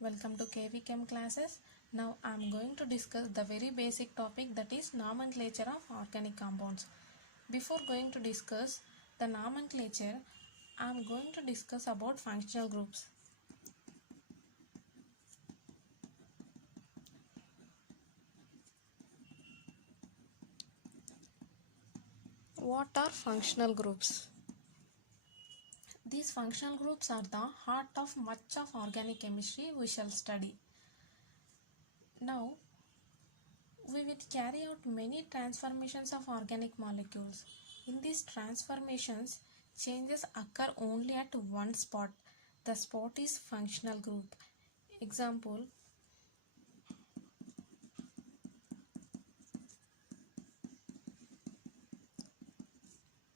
Welcome to KV Chem classes. Now I am going to discuss the very basic topic, that is nomenclature of organic compounds. Before going to discuss the nomenclature, I am going to discuss about functional groups. What are functional groups? These functional groups are the heart of much of organic chemistry we shall study. Now, we will carry out many transformations of organic molecules. In these transformations, changes occur only at one spot. The spot is functional group. Example,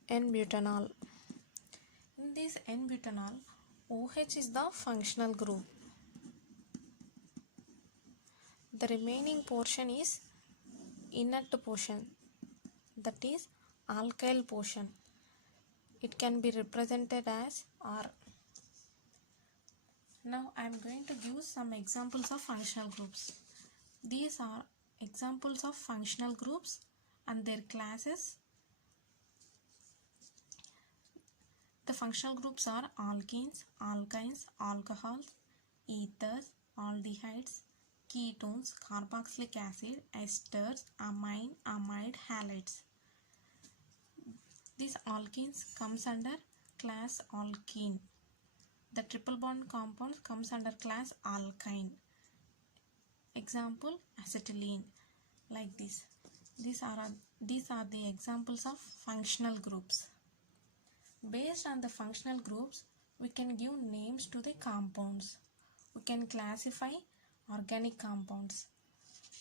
N-butanol. In this N-butanol, OH is the functional group. The remaining portion is inert portion, that is alkyl portion. It can be represented as R. Now I am going to give some examples of functional groups. These are examples of functional groups and their classes. The functional groups are alkenes, alkynes, alcohols, ethers, aldehydes, ketones, carboxylic acid, esters, amine, amide, halides. These alkenes comes under class alkene. The triple bond compounds comes under class alkyne. Example, acetylene. Like this. These are the examples of functional groups. Based on the functional groups, we can give names to the compounds. We can classify organic compounds.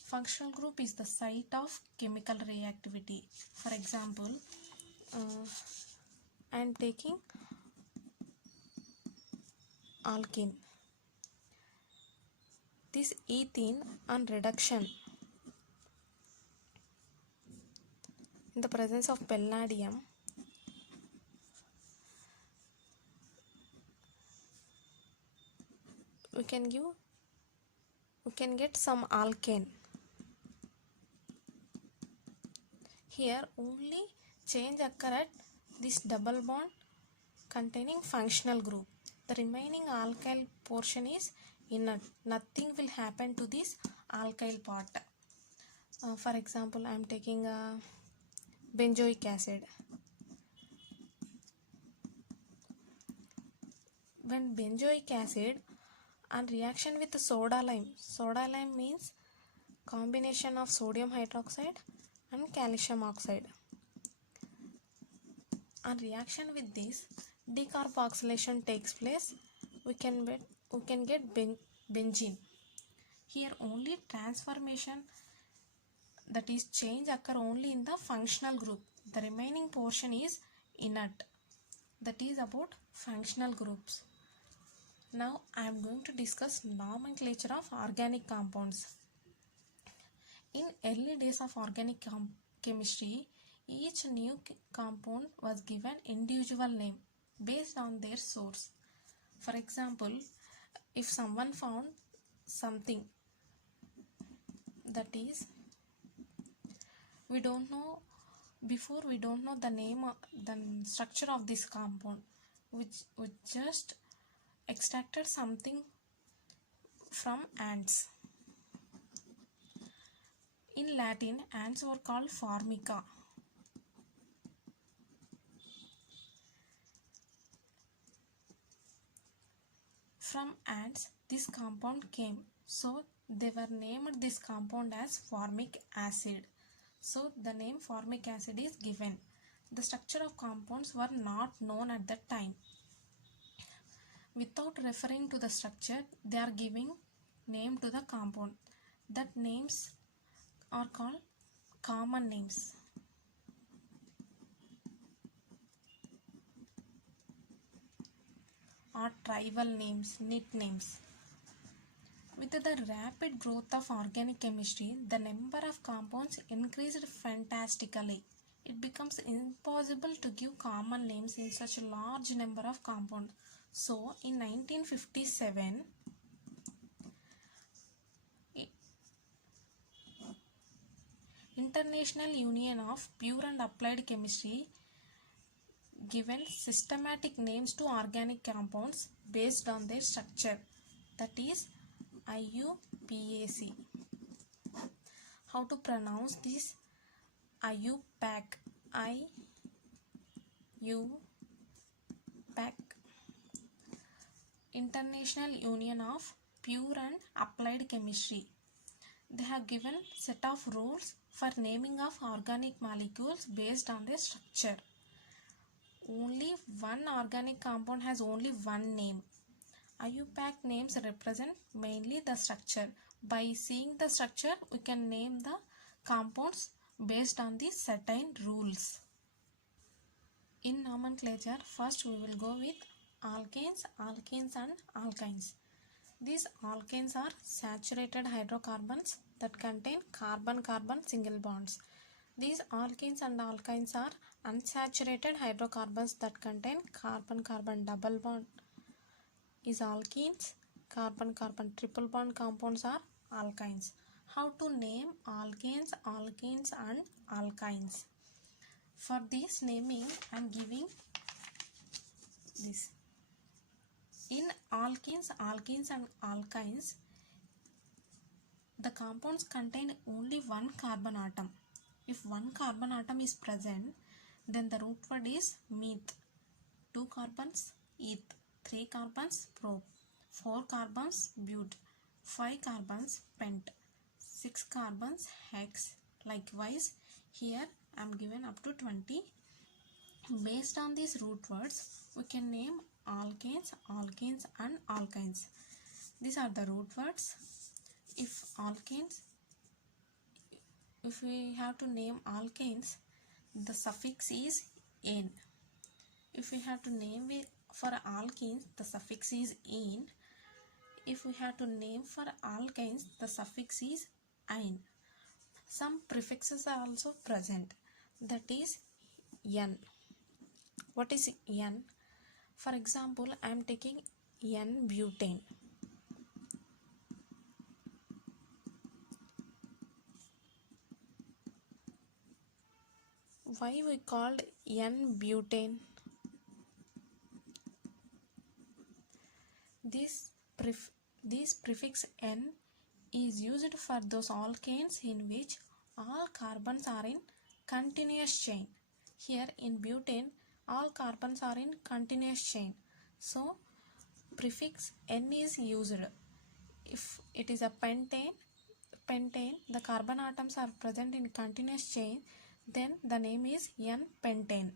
Functional group is the site of chemical reactivity. For example, I am taking alkene. This ethene on reduction in the presence of palladium we can get some alkane. Here only change occur at this double bond containing functional group. The remaining alkyl portion is inert. Nothing will happen to this alkyl part. For example, I am taking benzoic acid. When benzoic acid on reaction with soda lime means combination of sodium hydroxide and calcium oxide. On reaction with this, decarboxylation takes place. We can get benzene. Here only transformation, that is change, occur only in the functional group. The remaining portion is inert. That is about functional groups. Now I am going to discuss nomenclature of organic compounds. In early days of organic chemistry, each new compound was given individual name based on their source. For example, if someone found something, that is, we don't know the name of the structure of this compound, which we just extracted something from ants. In Latin, ants were called formica. From ants, this compound came, so they were named this compound as formic acid. So the name formic acid is given. The structure of compounds were not known at that time. Without referring to the structure, they are giving name to the compound. That names are called common names. Or tribal names, nicknames. With the rapid growth of organic chemistry, the number of compounds increased fantastically. It becomes impossible to give common names in such a large number of compounds. So, in 1957, International Union of Pure and Applied Chemistry given systematic names to organic compounds based on their structure, that is IUPAC. How to pronounce this? IUPAC. IUPAC. International Union of Pure and Applied Chemistry. They have given set of rules for naming of organic molecules based on their structure. Only one organic compound has only one name. IUPAC names represent mainly the structure. By seeing the structure, we can name the compounds based on the certain rules. In nomenclature, first we will go with alkanes, alkenes and alkynes. These alkanes are saturated hydrocarbons that contain carbon-carbon single bonds. These alkenes and alkynes are unsaturated hydrocarbons that contain carbon-carbon double bond is alkenes. Carbon-carbon triple bond compounds are alkynes. How to name alkanes, alkenes and alkynes? For this naming, I am giving this. In alkenes, alkenes and alkynes, the compounds contain only one carbon atom. If one carbon atom is present, then the root word is meth. 2 carbons, eth. 3 carbons, prop. 4 carbons, bute. 5 carbons, pent. 6 carbons, hex. Likewise, here I am given up to 20. Based on these root words, we can name alkanes, alkenes and alkynes. These are the root words. If we have to name alkanes, the suffix is "ane". If we have to name it for alkenes, the suffix is "ene". If we have to name for alkynes, the suffix is "ine". Some prefixes are also present, that is "n". What is "n"? For example, I am taking N-butane. Why we called N-butane? This prefix N is used for those alkanes in which all carbons are in continuous chain. Here in butane, all carbons are in continuous chain. So, prefix N is used. If it is a pentane, the carbon atoms are present in continuous chain, then the name is N-pentane.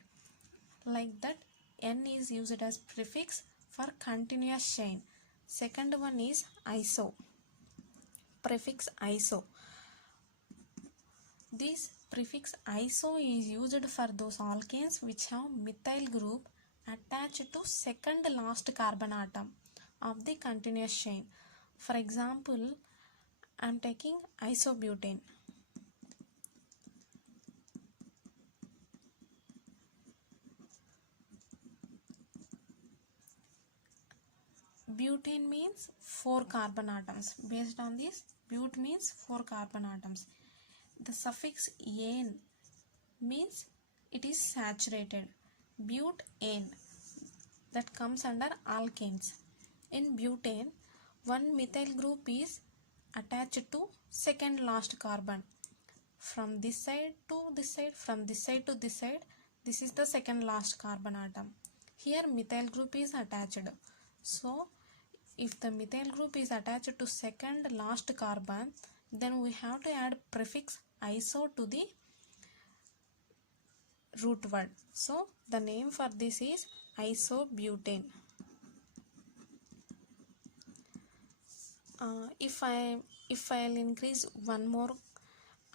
Like that, N is used as prefix for continuous chain. Second one is iso. Prefix iso. This prefix iso is used for those alkanes which have methyl group attached to second last carbon atom of the continuous chain. For example, I am taking isobutane. Butane means 4 carbon atoms. Based on this, but means 4 carbon atoms. The suffix ane means it is saturated. Butane, that comes under alkanes. In butane, one methyl group is attached to second last carbon. From this side to this side, from this side to this side, this is the second last carbon atom. Here methyl group is attached. So, if the methyl group is attached to second last carbon, then we have to add prefix iso to the root word. So, the name for this is isobutane. If I'll increase one more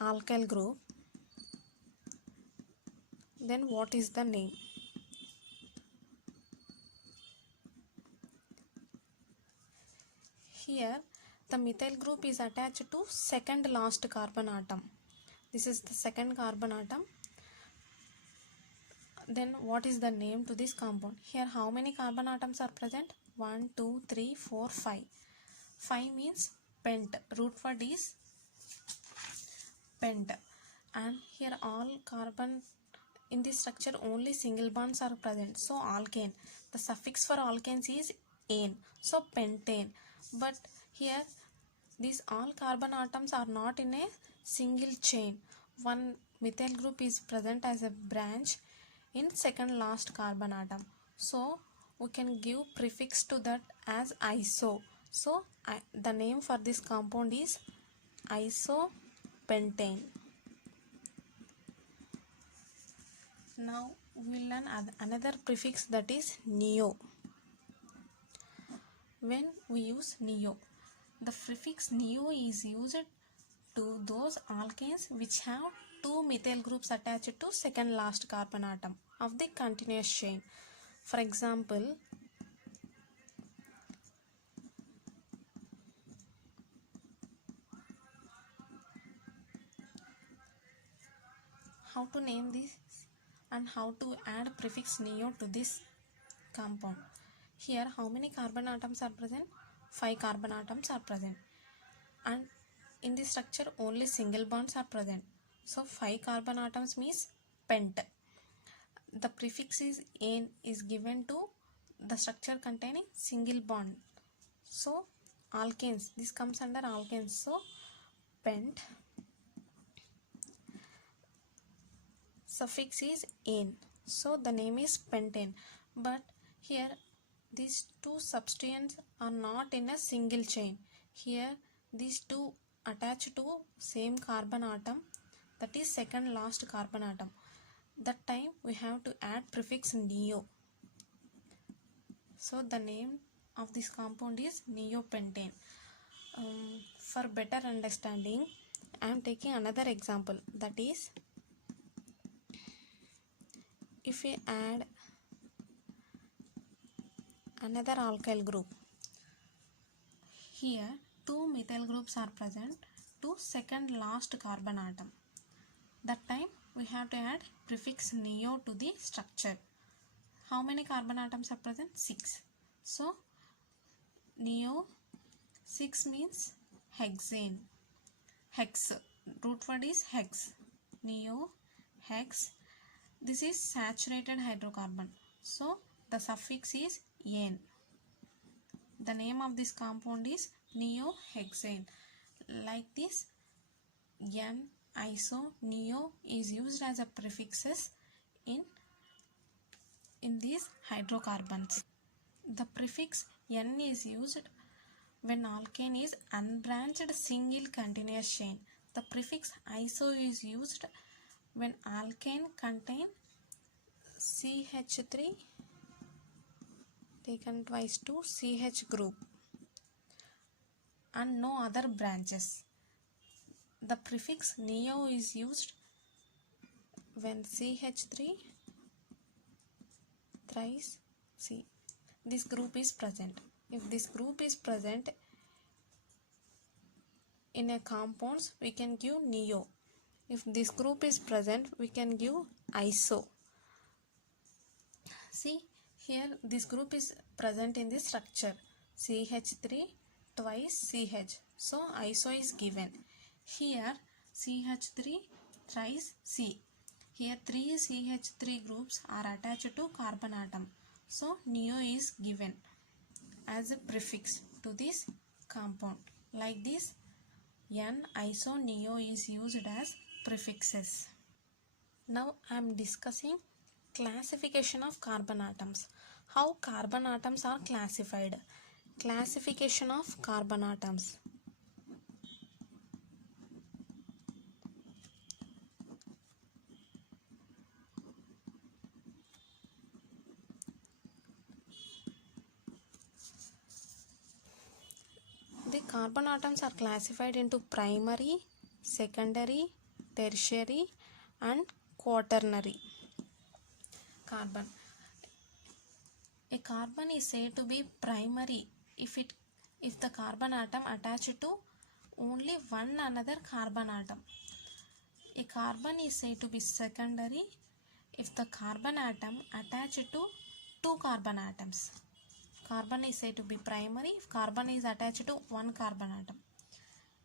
alkyl group, then what is the name? Here the methyl group is attached to second last carbon atom. This is the second carbon atom. Then what is the name to this compound? Here how many carbon atoms are present? 1, 2, 3, 4, 5. 5 means pent. Root word is pent. and here all carbon in this structure only single bonds are present, so alkane. The suffix for alkanes is ane, so pentane. But here these all carbon atoms are not in a single chain. One methyl group is present as a branch in second last carbon atom, so we can give prefix to that as iso. So the name for this compound is isopentane. Now we will learn another prefix, that is neo. When we use neo, the prefix neo is used to those alkanes which have two methyl groups attached to second last carbon atom of the continuous chain. For example, how to name this and how to add prefix neo to this compound. Here how many carbon atoms are present? 5 carbon atoms are present, and in this structure only single bonds are present, so 5 carbon atoms means pent. The prefix is ane is given to the structure containing single bond, so alkanes, this comes under alkanes, so pent. Suffix is ane, so the name is pentane. But here these two substituents are not in a single chain. Here these two attach to same carbon atom, that is second last carbon atom. That time we have to add prefix neo. So the name of this compound is neopentane. For better understanding, I am taking another example, that is if we add another alkyl group. Here two methyl groups are present to second last carbon atom. That time we have to add prefix neo to the structure. How many carbon atoms are present? 6. So neo, 6 means hexane. Hex, root word is hex. Neo, hex. This is saturated hydrocarbon, so the suffix is ane. The name of this compound is neohexane. Like this, N, iso, neo is used as a prefixes in these hydrocarbons. The prefix N is used when alkane is unbranched single continuous chain. The prefix iso is used when alkane contain CH3 taken twice to CH group and no other branches. The prefix neo is used when CH3 thrice C. This group is present. If this group is present in a compounds, we can give neo. If this group is present, we can give iso. See, here this group is present in this structure, CH3 twice CH, so iso is given. Here CH3 thrice C. Here 3 CH3 groups are attached to carbon atom, so neo is given as a prefix to this compound. Like this, N, iso, neo is used as prefixes. Now I am discussing classification of carbon atoms. How carbon atoms are classified. Classification of carbon atoms. The carbon atoms are classified into primary, secondary, tertiary and quaternary. Carbon. A carbon is said to be primary if the carbon atom attached to only one another carbon atom. A carbon is said to be secondary if the carbon atom attached to two carbon atoms. Carbon is said to be primary if carbon is attached to one carbon atom.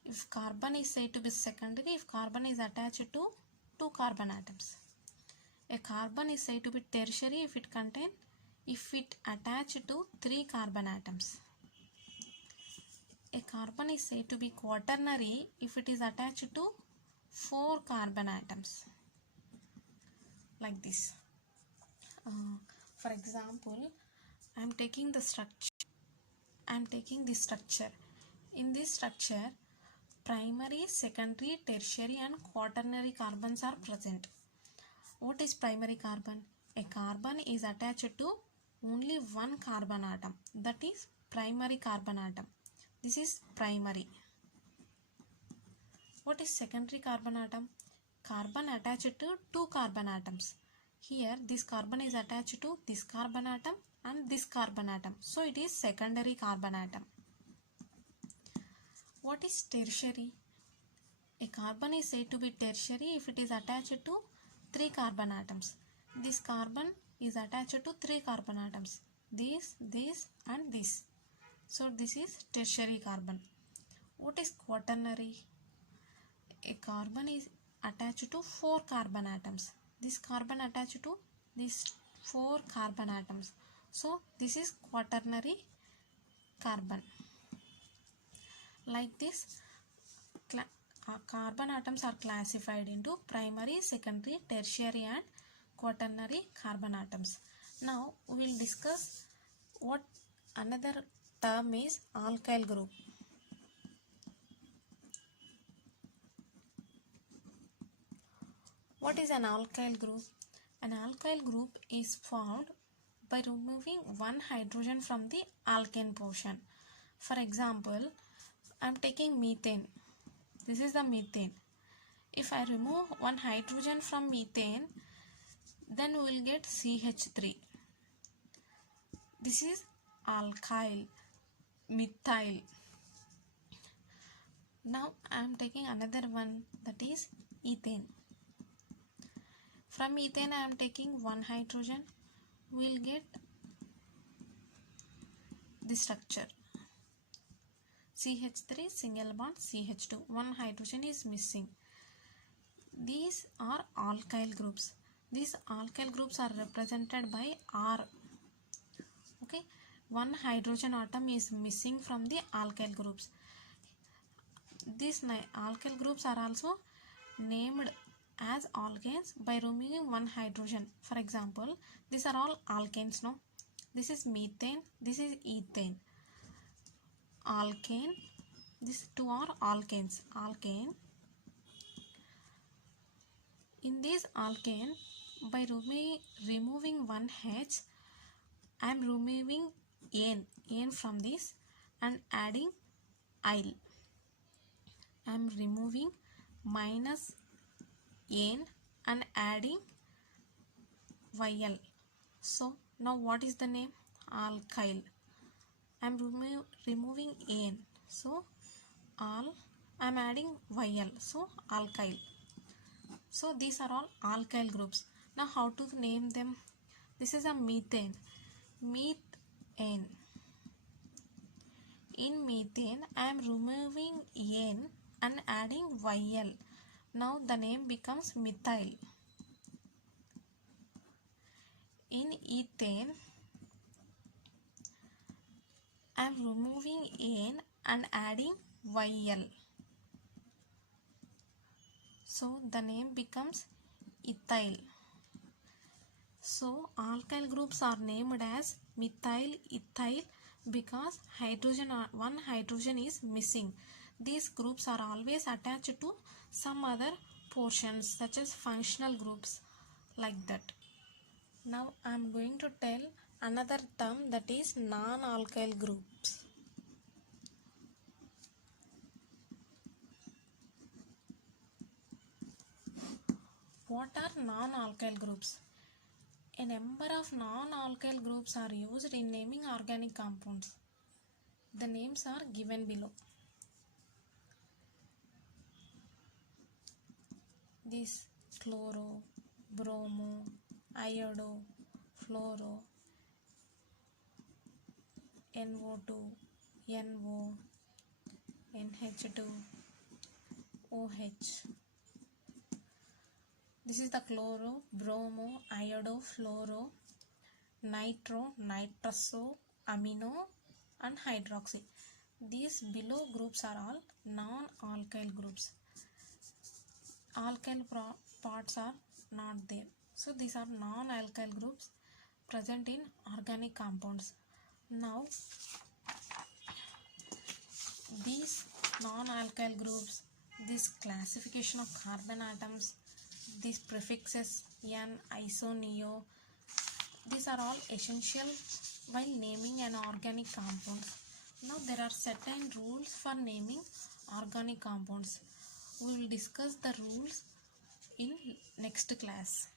If carbon is said to be secondary if carbon is attached to 2 carbon atoms. A carbon is said to be tertiary if it attached to 3 carbon atoms. A carbon is said to be quaternary if it is attached to 4 carbon atoms. Like this. For example, I am taking this structure. In this structure, primary, secondary, tertiary and quaternary carbons are present. What is primary carbon? A carbon is attached to only one carbon atom. That is primary carbon atom. This is primary. What is secondary carbon atom? Carbon attached to 2 carbon atoms. Here this carbon is attached to this carbon atom and this carbon atom. So it is secondary carbon atom. What is tertiary? A carbon is said to be tertiary if it is attached to 3 carbon atoms. This carbon is attached to 3 carbon atoms. This and this. So this is tertiary carbon. What is quaternary? A carbon is attached to 4 carbon atoms. This carbon attached to these 4 carbon atoms. So this is quaternary carbon. Like this, carbon atoms are classified into primary, secondary, tertiary and quaternary carbon atoms. Now we will discuss what another term is alkyl group. What is an alkyl group? An alkyl group is formed by removing one hydrogen from the alkane portion. For example, I am taking methane. This is the methane. If I remove one hydrogen from methane, then we will get CH3. This is alkyl, methyl. Now I am taking another one, that is ethane. From ethane I am taking one hydrogen. We will get this structure. CH3 single bond CH2. One hydrogen is missing. These are alkyl groups. These alkyl groups are represented by R. Okay, one hydrogen atom is missing from the alkyl groups. These alkyl groups are also named as alkanes by removing one hydrogen. For example, these are all alkanes, no? This is methane, this is ethane. Alkane, these two are alkanes. Alkane. In this alkane, by removing one H, I am removing N from this and adding L. I am removing minus N and adding YL. So now what is the name? Alkyl. I am removing N. So I am adding YL. So alkyl. So these are all alkyl groups. Now how to name them? This is a methane. Methane. In methane, I am removing N and adding YL. Now the name becomes methyl. In ethane, I am removing N and adding YL. So the name becomes ethyl. So alkyl groups are named as methyl, ethyl because one hydrogen is missing. These groups are always attached to some other portions such as functional groups, like that. Now I am going to tell another term, that is non-alkyl groups. What are non-alkyl groups? A number of non-alkyl groups are used in naming organic compounds. The names are given below. This chloro, bromo, iodo, fluoro, NO2, NO, NH2, OH. This is the chloro, bromo, iodo, fluoro, nitro, nitroso, amino and hydroxy. These below groups are all non-alkyl groups. Alkyl parts are not there. So these are non-alkyl groups present in organic compounds. Now these non-alkyl groups, this classification of carbon atoms, these prefixes n, iso, neo, these are all essential while naming an organic compound. Now there are certain rules for naming organic compounds. We will discuss the rules in next class.